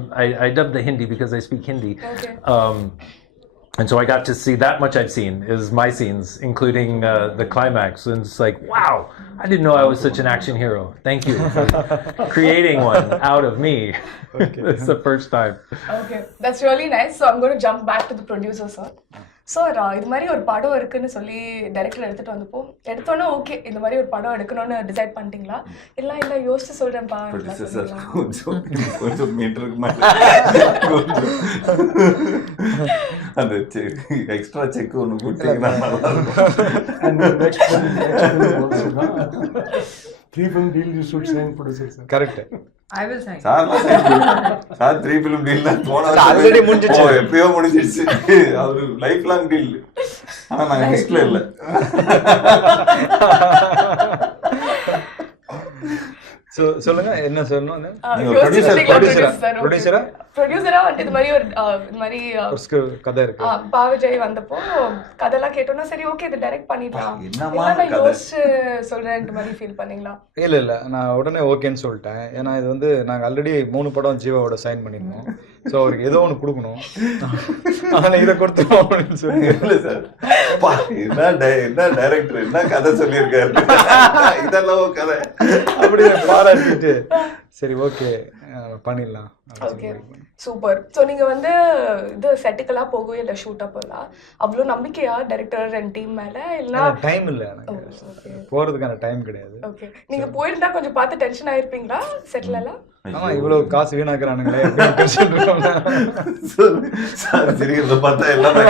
I dubbed the Hindi because I speak Hindi. Okay. And so I got to see that much I've seen is my scenes, including the climax. And it's like, wow, I didn't know I was such an action hero. Thank you for creating one out of me. Okay. It's the first time. Okay, that's really nice. So I'm going to jump back to the producer, sir. Sir இது மாதிரி ஒரு படம் இருக்குன்னு சொல்லி டைரக்டர் எடுத்தோன்னே ஓகே இந்த மாதிரி ஒரு படம் எடுக்கணும்னு டிசைட் பண்ணிட்டீங்களா? இல்லை யோசிச்சு சொல்றேன்ப்பா. கொஞ்சம் மீட்டருக்கு மேல அந்த எக்ஸ்ட்ரா செக் ஒன்று கொடுத்தீங்கன்னா நல்லா இருக்கும். 3 film deal you should sign producer sir. Correct. I will sign. Sir 3 film deal தான் போன ஆல்ரெடி முடிஞ்சிச்சு. எப்பயோ முடிஞ்சிருச்சு. அவரு லைஃப் லாங் டீல். ஆனா நான் லிஸ்ட்ல இல்ல. சொல்லுங்க என்ன சொல்லணும்? ப்ரொடியூசரா வந்து இது மாதிரி ஒரு கதை இருக்கு. பாவஜய் வந்தப்போ கதைலாம் கேட்டோம்னா சரி ஓகே இது டைரக்ட் பண்ணிடலாம். என்னமா யோசிச்சு சொல்றேன் மாதிரி ஃபீல் பண்ணீங்களா? இல்ல நான் உடனே ஓகேன்னு சொல்லிட்டேன். ஏன்னா இது வந்து நாங்க ஆல்ரெடி 3 படம் ஜீவாவோட சைன் பண்ணிருந்தோம். ஸோ அவருக்கு ஏதோ ஒன்று கொடுக்கணும், ஆனா இதை கொடுத்துருவோம் அப்படின்னு சொல்லி. இல்ல சார், என்ன டைரக்டர் என்ன கதை சொல்லியிருக்காரு, இதெல்லாம் கதை அப்படி பாராட்டிட்டு சரி ஓகே பண்ணிடலாம். Okay super. ஸோ நீங்க வந்து இது செட்டுக்கெல்லாம் போகவே இல்லை, ஷூட் அப்பெல்லாம் அவ்வளோ நம்பிக்கையா டைரக்டர் அண்ட் டீம் மேல? இல்லைன்னா டைம் இல்லை எனக்கு, போறதுக்கான டைம் கிடையாது. ஓகே, நீங்க போயிருந்தா கொஞ்சம் பார்த்து டென்ஷன் ஆயிருப்பீங்களா செட்ல எல்லாம்? ஆமா, இவ்வளவு காசு வீணாக்குறானுங்களே சிரிக்கிறத பார்த்தா எல்லாமே.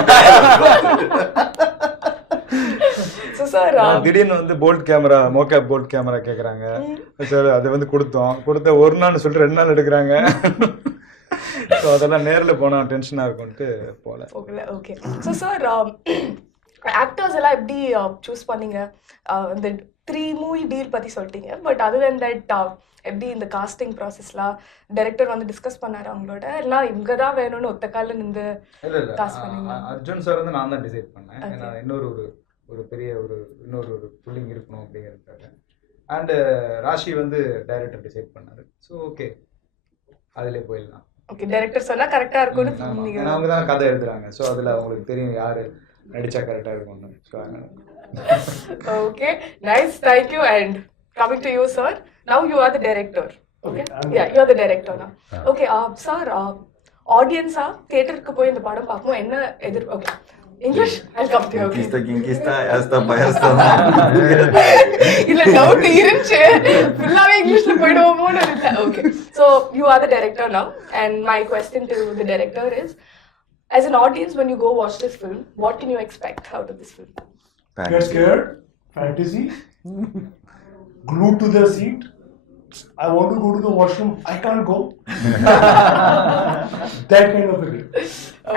திடீர்னு வந்து போல்ட் கேமரா, மோகேப் போல்ட் கேமரா கேக்குறாங்க சார். அது வந்து கொடுத்த ஒரு நாள் சொல்லிட்டு 2 நாள் எடுக்கிறாங்க. ஸோ அதெல்லாம் நேரில் போனால் டென்ஷனாக இருக்கும்ட்டு போல. ஓகே. ஸோ சார் ஆக்டர்ஸ் எல்லாம் எப்படி சூஸ் பண்ணீங்க? இந்த 3 மூவி டீல் பற்றி சொல்லிட்டீங்க, பட் அதர் தென் தட் எப்படி இந்த காஸ்டிங் ப்ராசஸ்லாம் டைரக்டர் வந்து டிஸ்கஸ் பண்ணாரு அவங்களோட, எல்லாம் இவங்க தான் வேணும்னு ஒத்த காலில் நின்று காஸ்ட் பண்ணீங்க? அர்ஜுன் சார் வந்து நான் தான் டிசைட் பண்ணேன். ஏன்னா ஒரு பெரிய இன்னொரு புல்லிங் இருக்கணும் அப்படிங்கிறதுக்காக. அண்டு ராஷி வந்து டைரக்டர் டிசைட் பண்ணாரு. ஸோ ஓகே அதிலே போயிடலாம். ஓகே, டைரக்டர் சொன்னா கரெக்டா இருக்கும்னு நீங்க அவங்க தான் கதை எழுதுறாங்க. ஸோ அதில் அவங்களுக்கு தெரியும் யாரு நடிச்சா கரெக்டாக இருக்கும்னு. So okay, nice, thank you. And coming to you sir, now you are the director. Okay, yeah you are the director now. Okay sir, ஆடியன்ஸா தியேட்டருக்கு போய் இந்த படம் பார்ப்போம் என்ன okay English? I'll come to you. Kinkista, yasta, payasta. இல்ல doubt இருந்துச்சு, ஃபுல்லாவே இங்கிலீஷ்ல போய்டுவோமோன்னு இருந்தேன். Okay, so you are the director now and my question to the director is, as an audience when you go watch this film, what can you expect out of this film? Get scared, fantasy, glued to the seat. I want to go to the washroom, I can't go. That kind of a film.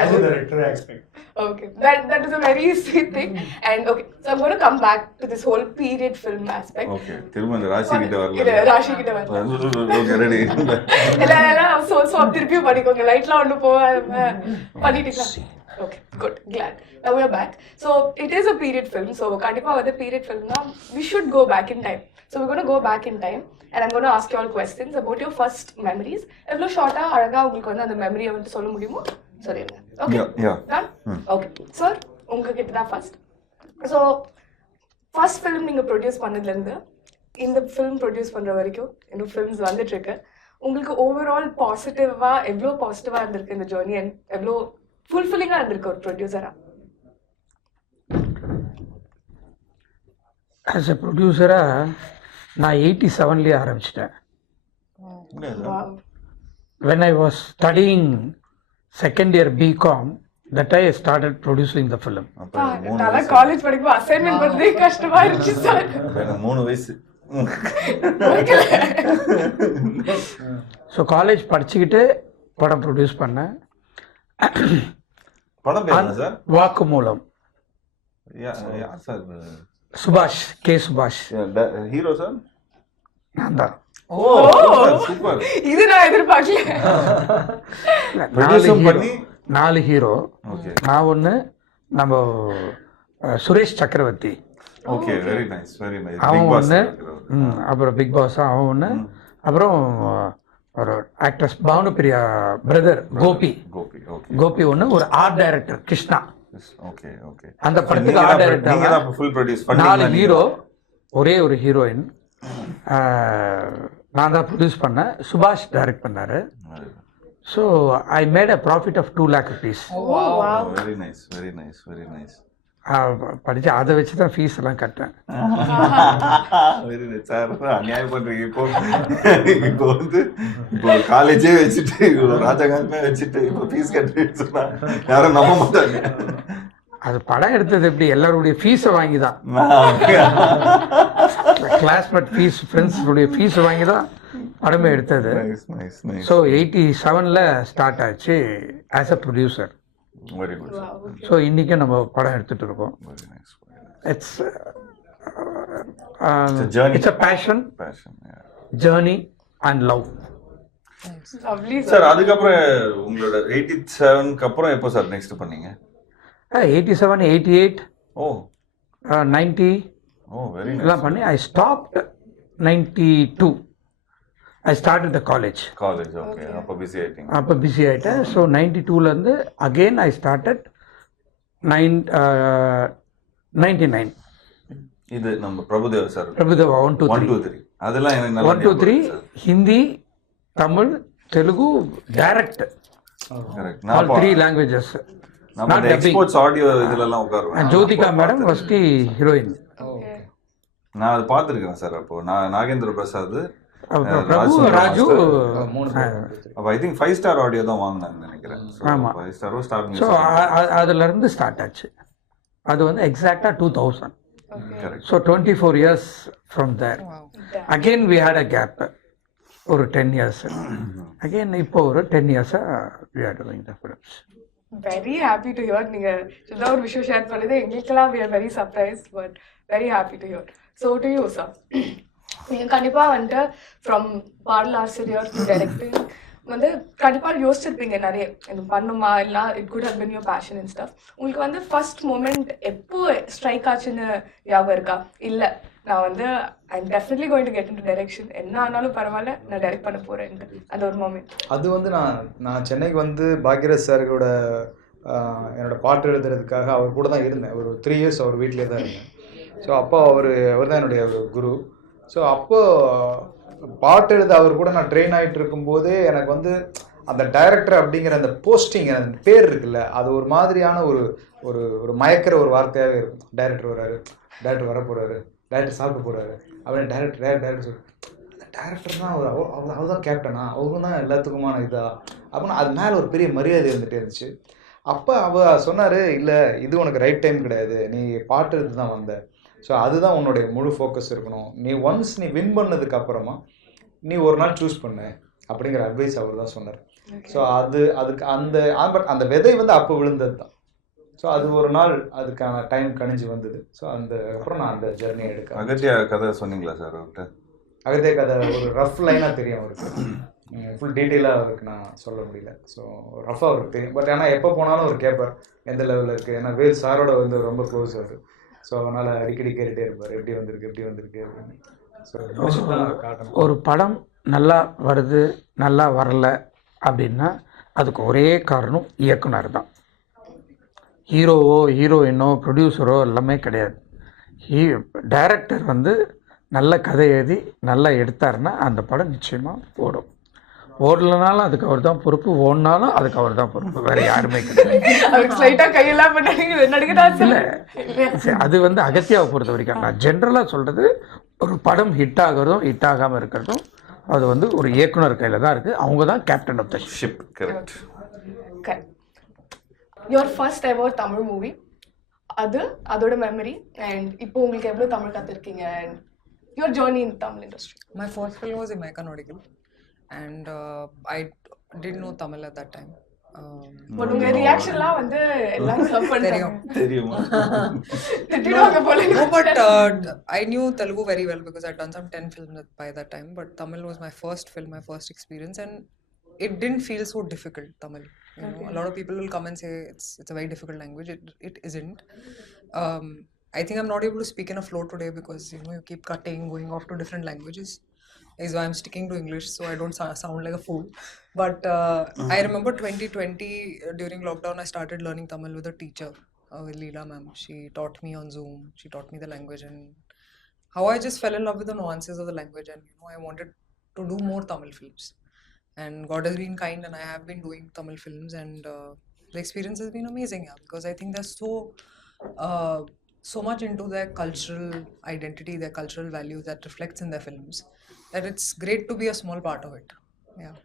As a director I expect. Okay, that is a very sweet thing. And okay, so I'm going to come back to this whole period film aspect. Okay திரும்ப இந்த ராசி கிட்ட இல்ல வரல. ராஷி கிட்ட வரல. Okay ready. எல்லாம் so திருப்பியும் பண்ணிக்கோங்க. லைட்லாம் ஒண்ணு பண்ணிட்டீங்களா? Okay, good, glad. Now we are back. So it is a period film. So kandipa vada period film na we should go back in time. So we're going to go back in time and I'm going to ask you all questions about your first memories. Evlo short ah alaga ungalku vandu and memory வந்து சொல்ல முடியுமோ சொல்லுங்க. Okay. Yeah. Done? Okay. Sir, உங்ககிட்ட தான் first. So first film நீங்க ப்ரொடியூஸ் பண்ணதுல இருந்து இந்த film ப்ரொடியூஸ் பண்ற வரைக்கும் இன்னும் films வந்துட்டு இருக்கு. உங்களுக்கு ஓவரால் பாசிட்டிவா எவ்வளோ பாசிட்டிவா இருந்திருக்கு இந்த ஜர்னி அண்ட் எவ்வளோ ஃபுல்ஃபில்லிங்கா இருந்திருக்கு ஒரு ப்ரொடியூசரா? ஆஸ் எ ப்ரொடியூசராக நான் 87லேயே ஆரம்பிச்சிட்டேன். When I was studying second year BCom that I started producing the film. நல்லா காலேஜ் படிக்கும்போது அசைன்மெண்ட் பண்றதே கஷ்டமா இருந்துச்சு சார். எனக்கு 3 வயசு. ஸோ காலேஜ் படிச்சுக்கிட்டு படம் ப்ரொடியூஸ் பண்ணேன். படம் பேர் என்ன சார்? வாக்குமூலம். யார் சார்? சுபாஷ், கே சுபாஷ். Hero sir? நான் தான். ஓ சூப்பர். இது நான் எதிர்பார்க்கல. ப்ரொடியூஸ் பண்ணி 4 ஹீரோ. ஓகே. நான் ஒன்று, நம்ம சுரேஷ் சக்கரவர்த்தி. Okay, very nice very nice. அவன் ஒன்று, அப்புறம் பிக் பாஸ் அவன் ஒன்று, அப்புறம் ஒரு ஆக்ட்ரஸ் பானுபிரியா பிரதர் கோபி. கோபி ஒன்று, ஒரு art director Krishna. Okay okay. அந்த படத்துக்கு ஆர்ட் டைரக்டர். ஃபுல் ப்ரொடியூஸ் பண்ணி 4 ஹீரோ, ஒரே ஒரு ஹீரோயின். நான் தான் ப்ரொடியூஸ் பண்ணேன். சுபாஷ் டைரக்ட் பண்ணாரு. So I made a profit of 2 lakh rupees. Very nice very nice very nice. படித்து அதை வச்சு தான் ஃபீஸ் எல்லாம் கட்டேன். Very nice sir. அநியாயம் பண்ணுறீங்க. இப்போ வந்து இப்போ காலேஜே வச்சுட்டு ராஜகாந்தமே வச்சுட்டு இப்போ ஃபீஸ் கட்டுறேன்னு சொன்னா யாரும் நம்ப மாட்டாங்க. அது படம் எடுத்தது எப்படி, எல்லாருடைய ஃபீஸை வாங்கி தான், கிளாஸ்மேட் ஃபீஸ், ஃப்ரெண்ட்ஸுடைய ஃபீஸை வாங்கி தான் படமே எடுத்தது. ஸோ 87ல் ஸ்டார்ட் ஆச்சு as a producer. Very good. So இன்றைக்கும் நம்ம படம் எடுத்துகிட்டு இருக்கோம். It's it's a fashion, journey and love. Sir அதுக்கப்புறம் உங்களோட 87க்கு அப்புறம் எப்போ சார் நெக்ஸ்ட் பண்ணீங்க? 87, 88, ஓ 90 எல்லாம் பண்ணி I stopped 92. I started the college. Okay. அப்போ பிஸி ஆயிட்டீங்க. அப்போ பிஸி ஆகிட்டேன். ஸோ 92லேருந்து அகெயின் ஐ ஸ்டார்டட் 99. இது நம்ம பிரபுதேவா சார். பிரபுதேவா 1 2 3 அதெல்லாம் எனக்கு நல்லா 1 2 3 ஹிந்தி, தமிழ், தெலுங்கு டைரக்ட். கரெக்ட். ஆல் 3 languages. நம்ம அந்த எக்ஸ்போர்ட்ஸ் ஆடியோ இதெல்லாம் உட்காருவோம். Jyothika madam first heroine. நான் அதை பார்த்துருக்கேன் சார். அப்போ நாகேந்திர பிரசாத், பிரபு, ராஜு. அப்போ ஐ திங்க் 5 ஸ்டார் ஆடியோ தான் வாங்கினாங்க நினைக்கிறேன். ஆமாம், 5 ஸ்டாரோ ஸ்டார்ட். ஸோ அதுலேருந்து ஸ்டார்ட் ஆச்சு. அது வந்து எக்ஸாக்டாக 2000. Correct. So 24 years from there. Again we had a gap ஒரு 10 years. அகெயின் இப்போ ஒரு 10 years-ஆக we are doing the films. Very happy to hear. நீங்க சின்ன ஒரு விஷயம் ஷேர் பண்ணது எங்களுக்கெல்லாம் we are very surprised but very happy to hear. So to you sir, நீங்க கண்டிப்பா வந்துட்டு ஃப்ரம் பாடல் ஆசிரியர் டு டைரக்டிங் வந்து கண்டிப்பா யோசிச்சிருப்பீங்க நிறைய, இது பண்ணுமா இல்லை it could have been your passion and stuff. உங்களுக்கு வந்து ஃபர்ஸ்ட் மூமெண்ட் எப்போ ஸ்ட்ரைக் ஆச்சுன்னு ஞாபகம் இருக்கா? இல்லை நான் வந்து I am definitely going to get into direction, என்ன ஆனாலும் பரவாயில்ல நான் டைரக்ட் பண்ண போறேன்ட்டு அந்த ஒரு மூமெண்ட்? அது வந்து நான் சென்னைக்கு வந்து பாக்யராஜ் சாரோட என்னோட பாட்டு எழுதுறதுக்காக அவர் கூட தான் இருந்தேன். ஒரு 3 years அவர் வீட்டிலே தான் இருந்தேன். ஸோ அப்போ அவர் தான் என்னுடைய ஒரு குரு. ஸோ அப்போது பாட்டு எழுத அவர் கூட நான் ட்ரெயின் ஆகிட்டு இருக்கும்போதே எனக்கு வந்து அந்த டைரக்டர் அப்படிங்கிற அந்த போஸ்டிங், அந்த பேர் இருக்குல்ல, அது ஒரு மாதிரியான ஒரு ஒரு ஒரு மயக்கிற ஒரு வார்த்தையாகவே இருக்கும். டைரக்டர் வர்றாரு, டைரக்டர் வர போகிறாரு, டைரக்டர் சாப்பிட போகிறாரு அப்படின்னு டைரக்டர் சொல்லி டைரக்டர் தான் அவர் தான் கேப்டனா, அவரும் தான் எல்லாத்துக்குமான இதா அப்படின்னா அது மேலே ஒரு பெரிய மரியாதை வந்துட்டே இருந்துச்சு. அப்போ அவர் சொன்னார், இல்லை இது உனக்கு ரைட் டைம் கிடையாது, நீ பாட்டு எடுத்து தான் வந்த, ஸோ அதுதான் உன்னுடைய முழு ஃபோக்கஸ் இருக்கணும், நீ ஒன்ஸ் நீ வின் பண்ணதுக்கு அப்புறமா நீ ஒரு நாள் சூஸ் பண்ணு அப்படிங்கிற அட்வைஸ் அவர் தான் சொன்னார். ஸோ அதுக்கு அந்த விதை வந்து அப்போ விழுந்தது தான். ஸோ அது ஒரு நாள் அதுக்கான டைம் கணிஞ்சு வந்தது. ஸோ அந்த அப்புறம் நான் அந்த ஜெர்னி எடுக்க அகத்தியா கதை சொன்னீங்களா சார் அவர்கிட்ட? அகத்தியா கதை ஒரு ரஃப் லைனாக தெரியும் அவருக்கு, ஃபுல் டீட்டெயிலாக அவருக்கு நான் சொல்ல முடியல. ஸோ ரஃபாக அவருக்கு தெரியும். பட் ஆனால் எப்போ போனாலும் அவர் கேட்பார் எந்த லெவலில் இருக்குது. ஏன்னா வேல் சாரோட வந்து ரொம்ப க்ளோஸ் அவர். ஸோ அதனால் அடிக்கடி கேட்டுகிட்டே இருப்பார் எப்படி வந்திருக்கு அப்படின்னு. ஸோ காட்டணும். ஒரு படம் நல்லா வருது நல்லா வரல அப்படின்னா அதுக்கு ஒரே காரணம் இயக்குனர் தான். ஹீரோவோ ஹீரோயினோ ப்ரொடியூசரோ எல்லாமே கிடையாது. டைரக்டர் வந்து நல்ல கதை எழுதி நல்லா எடுத்தாருன்னா அந்த படம் நிச்சயமாக ஓடும். ஓடலனாலும் அதுக்கு அவர் தான் பொறுப்பு, ஓடினாலும் அதுக்கு அவர் தான் பொறுப்பு, வேற யாருமே கிடையாது. இல்லை, அது வந்து அகத்தியாவை பொறுத்த வரைக்கும் நான் ஜென்ரலாக சொல்கிறது, ஒரு படம் ஹிட் ஆகிறதும் ஹிட் ஆகாமல் இருக்கிறதும் அது வந்து ஒரு இயக்குனர் கையில் தான் இருக்குது. அவங்க தான் captain of the ship. Correct. Your first ever Tamil movie, அதோட மெமரி, அண்ட் இப்போ உங்களுக்கு எவ்வளோ தமிழ் கற்றுருக்கீங்க, and your journey in Tamil industry. My first film was American Audible, and I didn't know Tamil at that time. But உங்க ரியாக்ஷன்லாம் வந்து எல்லாரும் லவ் பண்றாங்க தெரியுமா? திட்டிடுவாங்க போல. No, but I knew Telugu very well because I'd done some 10 films by that time. But Tamil was my first film, my first experience, and it didn't feel so difficult. Tamil, you know, a lot of people will come and say it's a very difficult language. It isn't. I think I'm not able to speak in a flow today because you know you keep cutting, going off to different languages. Is why I'm sticking to English so I don't sound like a fool. But I remember 2020 during lockdown I started learning Tamil with a teacher, with Leela ma'am. She taught me on Zoom. She taught me the language and how I just fell in love with the nuances of the language, and you know I wanted to do more Tamil films. And God has been kind and I have been doing Tamil films, and the experience has been amazing, yeah, because I think they're so much into their cultural identity, their cultural values that reflects in their films, that it's great to be a small part of it. Yeah.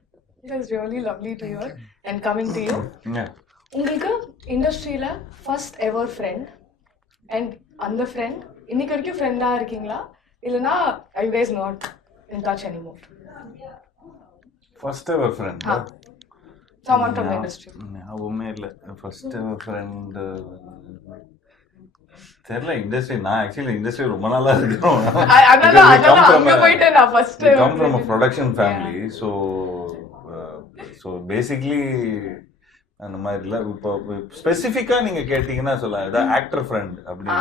That's really lovely to hear. And coming to you, Yeah. உங்களுக்கு இண்டஸ்ட்ரியில first ever friend, and அந்த friend இன்னைக்கு வரைக்கும் ஃப்ரெண்டா இருக்கீங்களா, இல்லைன்னா I was not in touch anymore? First ever friend someone from the industry. ஞாபகமே இல்லை. ஃபர்ஸ்ட் எவர் ஃப்ரெண்டு தெரியல. இண்டஸ்ட்ரி நான் ஆக்சுவலி இண்டஸ்ட்ரி ரொம்ப நாளா இருக்கிறோம். Come from a production family. So basically அந்த மாதிரி இல்லை. இப்போ ஸ்பெசிஃபிக்காக நீங்கள் கேட்டிங்கன்னா சொல்லலாம், ஏதாவது ஆக்டர் ஃப்ரெண்ட் அப்படின்னு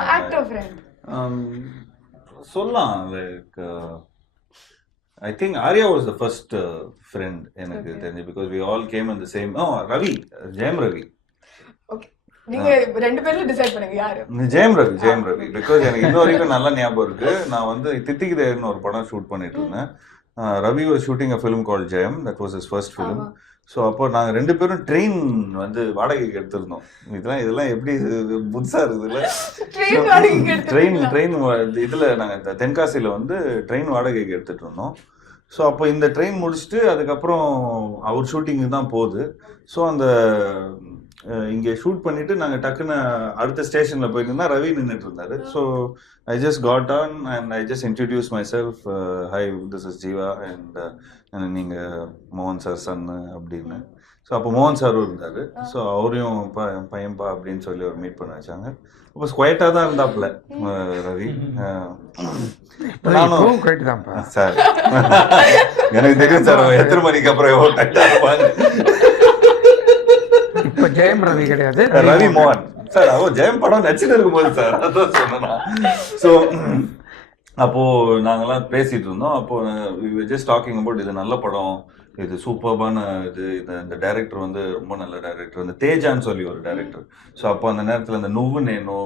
சொல்லலாம். Like I think Arya was the first friend எனக்கு தெரிஞ்சு, because we all came in the same. Ravi, Jayam Ravi. நீங்க ரெண்டு பேரும் டிசைட் பண்ணுங்க யாரு. ஜெயம் ரவி பிகாஸ் எனக்கு இன்ன வரைக்கும் நல்ல ஞாபகம் இருக்கு. நான் வந்து தித்திக்குதேன்னு ஒரு படம் ஷூட் பண்ணிட்டு இருந்தேன். Ravi was shooting a film call Jayam. That was his first film. So அப்போ நாங்கள் ரெண்டு பேரும் ட்ரெயின் வந்து வாடகைக்கு எடுத்திருந்தோம். இதெல்லாம் எப்படி புதுசாக இருக்குதுல்ல. ட்ரெயின் இதில் நாங்கள் தென்காசியில் வந்து ட்ரெயின் வாடகைக்கு எடுத்துகிட்டு இருந்தோம். ஸோ அப்போ இந்த ட்ரெயின் முடிச்சுட்டு அதுக்கப்புறம் அவர் ஷூட்டிங்கு தான் போகுது. ஸோ அந்த இங்கே ஷூட் பண்ணிவிட்டு நாங்கள் டக்குன்னு அடுத்த ஸ்டேஷனில் போயிருந்தா ரவி நின்றுட்டு இருந்தார். So I just got on and I just introduce my self. High, this is Jeeva அண்ட் நீங்கள் மோகன் சார் சன்னு அப்படின்னு. ஸோ அப்போ மோகன் சாரும் இருந்தார். ஸோ அவரையும் பையன்பா அப்படின்னு சொல்லி அவர் மீட் பண்ண வச்சாங்க. அப்போ ஸ்குவைட்டாக தான் இருந்தாப்புல ரவி. நானும் சார் எனக்கு தெரியும் சார் எத்தனை மணிக்கு அப்புறம் எவ்வளோ டைட்டாக இருப்பாங்க. இப்போ ஜெயம் ரவி கிடையாது, ரவி மோகன் சார். அவன் ஜெயம் படம் நச்சுன்னு இருக்கும்போது சார் அதான் சொன்னா. ஸோ அப்போது நாங்கள்லாம் பேசிகிட்டு இருந்தோம். அப்போது ஜஸ்ட் டாக்கிங் அபவுட் இது நல்ல படம், இது சூப்பர்பான இந்த டைரக்டர் வந்து ரொம்ப நல்ல டைரக்டர், இந்த தேஜான்னு சொல்லி ஒரு டைரக்டர். ஸோ அப்போ அந்த நேரத்தில் இந்த நுவ்வு நேனோ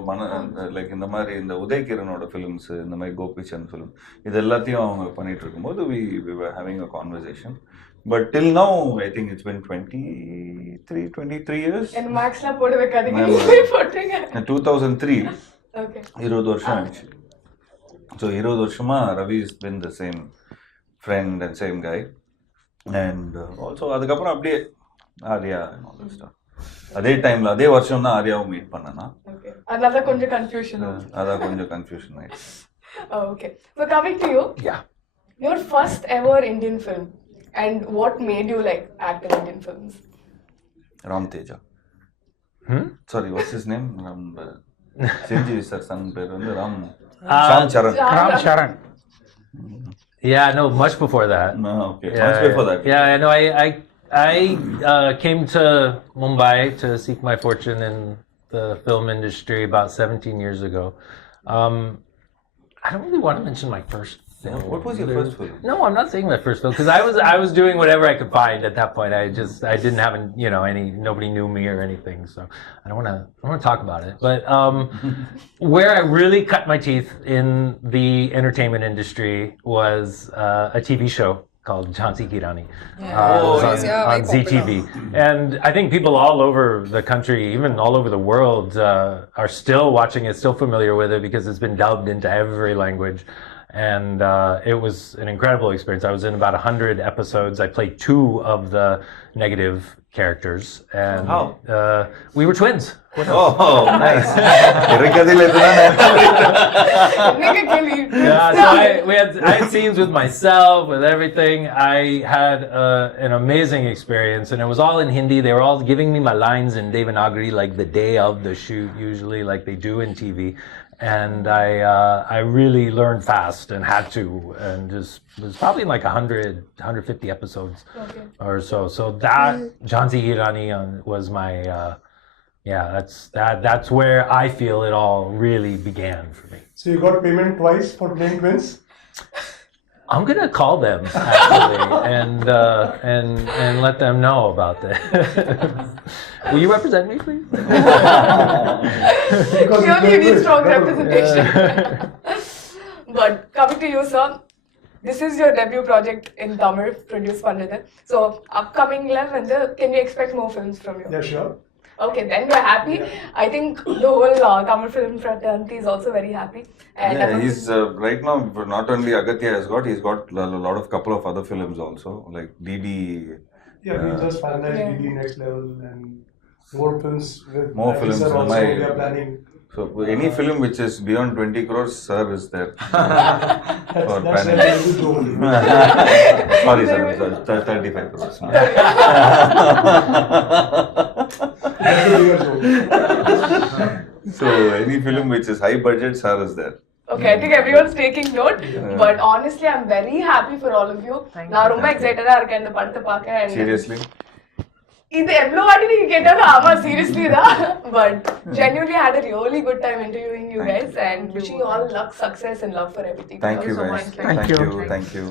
லைக் இந்த மாதிரி இந்த உதயகிரனோட ஃபிலிம்ஸு, இந்த மாதிரி கோபிச்சந்த் ஃபிலிம், இது எல்லாத்தையும் அவங்க பண்ணிகிட்டு இருக்கும்போது we were having a conversation. But till now, I think it's been 23 years. And Maxla போடு வைக்காதீங்க, போடுறீங்க. 2003. Okay. 20 வருஷம் ஆச்சு. So 20 வருஷமா Ravi has been the same friend and same guy. And also அதுக்கப்புறம் அப்படியே Arya and all that stuff. அதே டைம்ல அதே வருஷம் தான் ஆர்யாவை மீட் பண்ணனா. Okay. அதனால கொஞ்சம் கன்ஃபியூஷன். அதான் கொஞ்சம் கன்ஃபியூஷன் ஆயிடுச்சு. Okay. So coming to you. Yeah. Your first ever Indian film. And what made you like act in Indian films? Ram Teja. Sorry, what's his name? Chiranjeevi sir son பேர் வந்து Ram Charan. Ram Charan. Yeah, no, much before that. No, okay. Much before that. Yeah, I know. I came to Mumbai to seek my fortune in the film industry about 17 years ago. I don't really want to mention my first film. What was your first film? No, I'm not saying my first film because I was doing whatever I could find at that point. I didn't have nobody knew me or anything, so I don't want to talk about it. But where I really cut my teeth in the entertainment industry was a TV show called Jhansi Ki Rani. On ZTV. And I think people all over the country, even all over the world, are still watching it, still familiar with it because it's been dubbed into every language. And it was an incredible experience. I was in about 100 episodes. I played 2 of the negative characters. And we were twins. Oh, nice. Yeah, so I had scenes with myself, with everything. I had an amazing experience, and it was all in Hindi. They were all giving me my lines in Devanagari, like the day of the shoot, usually, like they do in TV. And I really learned fast and had to, and just it was probably like 150 episodes or so. So that Jhansi Ki Rani was my. That's where I feel it all really began for me. So you got payment twice for playing twins? I'm gonna call them actually and let them know about that. Will you represent me, please? Surely you need strong representation. But coming to you, sir, this is your debut project in Tamil, produced by Pandit. So upcoming level, can we expect more films from you? Yeah, sure. Okay, then we're happy. Yeah. I think the whole Tamil film fraternity is also very happy. And Yeah, he's right now not only Aghathiyaa he's got a couple of other films also, like DD. Yeah, we just finalized DD Next Level and more films with More actors films. also we are planning. So any film which is beyond 20 crores, sir is there. For That's planning. a very good role. Sorry, sir, 35 crores. That's a bigger role. So any film which is high budget, sir is there. Okay, I think everyone's taking note. But honestly, I'm very happy for all of you. I'm very excited in the padam. Seriously? இது எவ்வளவு வாட்டி நீங்க கேட்டாலும் ஆமா seriously தான். But genuinely had a really good time interviewing you guys and wishing you all luck, success and love for everything. Thank you so guys. much. Thank you.